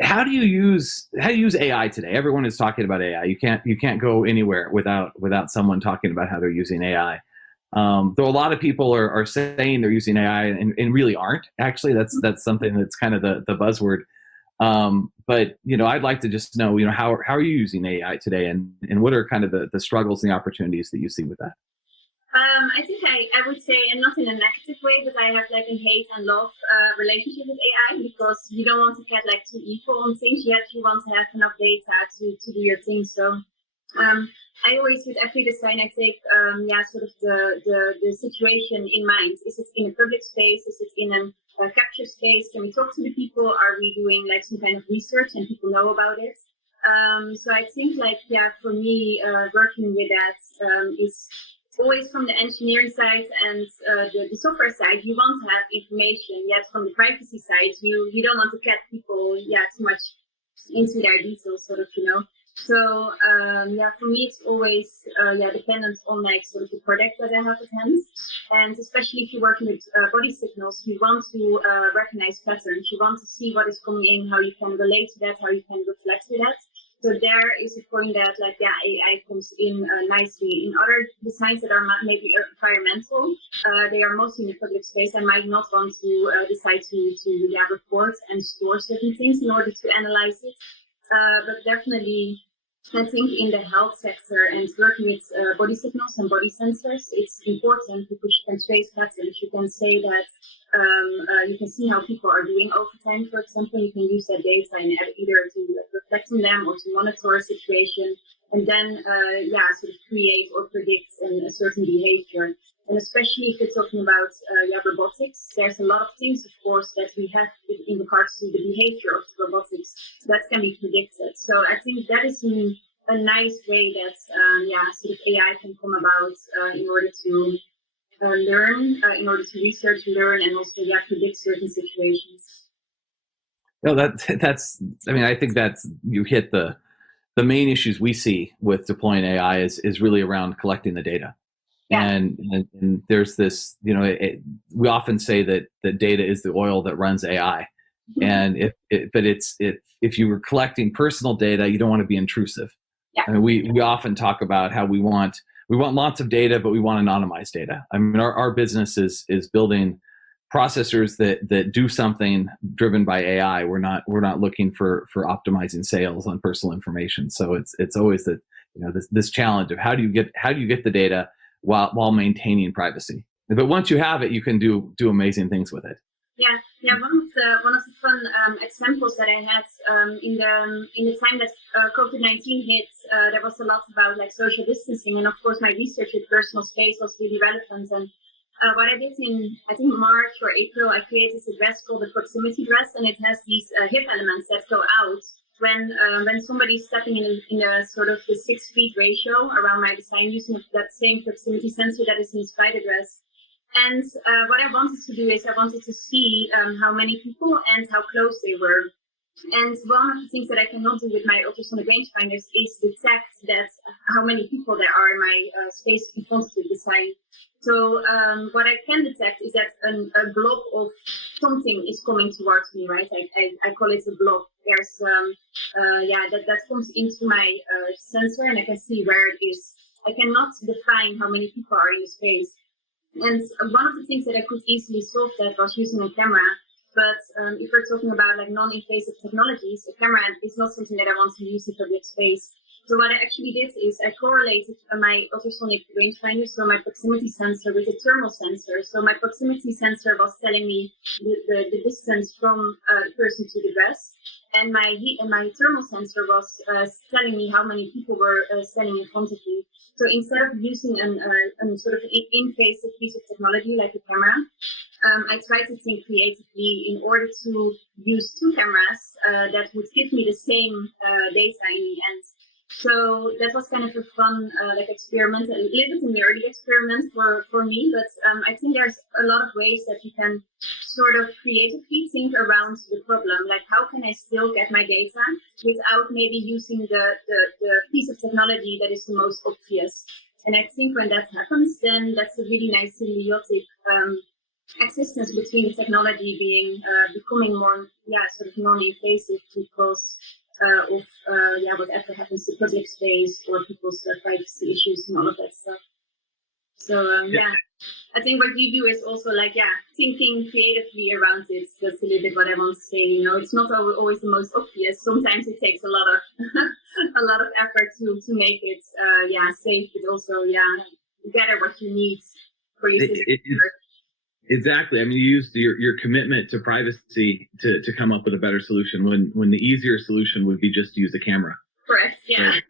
how do you use AI today? Everyone is talking about AI. You can't go anywhere without someone talking about how they're using AI. Though a lot of people are saying they're using AI and really aren't. Actually, that's something that's kind of the buzzword. But I'd like to just know, how are you using AI today, and what are kind of the struggles and the opportunities that you see with that? I think I would say, and not in a negative way, but I have like a hate and love relationship with AI, because you don't want to get like too evil on things, yet you want to have enough data to do your thing. So I always, with every design, I take sort of the situation in mind. Is it in a public space? Is it in a capture space? Can we talk to the people? Are we doing like some kind of research and people know about it? So I think for me, working with that is always from the engineering side and the software side. You want to have information, yet from the privacy side, you don't want to get people too much into their details, sort of. So for me, it's always dependent on like sort of the product that I have at hand, and especially if you're working with body signals, you want to recognize patterns. You want to see what is coming in, how you can relate to that, how you can reflect to that. So there is a point that AI comes in nicely. In other designs that are maybe environmental, they are mostly in the public space. I might not want to decide to report and store certain things in order to analyze it. But definitely, I think in the health sector and working with body signals and body sensors, it's important because you can trace patterns. You can say that you can see how people are doing over time, for example. You can use that data and either to reflect on them or to monitor a situation, and then sort of create or predict a certain behavior. And especially if you're talking about robotics, there's a lot of things, of course, that we have in regards to the behavior of the robotics that can be predicted. So I think that is a nice way that sort of AI can come about in order to learn, in order to research, learn, and also predict certain situations. No, that's. I mean, I think that's, you hit the main issues we see with deploying AI is really around collecting the data. Yeah. And there's this, we often say that data is the oil that runs AI. Mm-hmm. And if you were collecting personal data, you don't want to be intrusive. Yeah. I mean, we often talk about how we want lots of data, but we want anonymized data. I mean, our business is building processors that do something driven by AI. We're not looking for optimizing sales on personal information. So it's always that, this challenge of how do you get the data while maintaining privacy. But once you have it, you can do amazing things with it. Yeah. One of the fun examples that I had in the time that COVID-19 hit, there was a lot about like social distancing, and of course my research with personal space was really relevant. And what I did in, I think, March or April, I created a dress called the proximity dress, and it has these hip elements that go out when somebody's stepping in a sort of the 6 feet ratio around my design, using that same proximity sensor that is in the spider dress. And what I wanted to do is I wanted to see how many people and how close they were. And one of the things that I cannot do with my ultrasonic rangefinders is detect that how many people there are in my space in front of the design. So what I can detect is that a blob of something is coming towards me, right? I call it a blob. There's that comes into my sensor, and I can see where it is. I cannot define how many people are in the space. And one of the things that I could easily solve that was using a camera. But if we're talking about like non-invasive technologies, a camera is not something that I want to use in public space. So what I actually did is I correlated my ultrasonic rangefinder, so my proximity sensor, with a thermal sensor. So my proximity sensor was telling me the distance from the person to the dress, and my thermal sensor was telling me how many people were standing in front of me. So instead of using a sort of invasive piece of technology like a camera, I tried to think creatively in order to use two cameras that would give me the same data in the end. So that was kind of a fun experiment, a little bit an early experiment for me, but I think there's a lot of ways that you can sort of creatively think around the problem. Like, how can I still get my data without maybe using the piece of technology that is the most obvious? And I think when that happens, then that's a really nice symbiotic existence between the technology being becoming more, sort of non-invasive because of whatever happens to public space or people's privacy issues and all of that stuff. So I think what you do is also thinking creatively around it. That's a little bit what I want to say. It's not always the most obvious. Sometimes it takes a lot of a lot of effort to make it safe, but also gather what you need for your system. Exactly. I mean, you used your commitment to privacy to come up with a better solution when the easier solution would be just to use a camera. Correct. Yeah.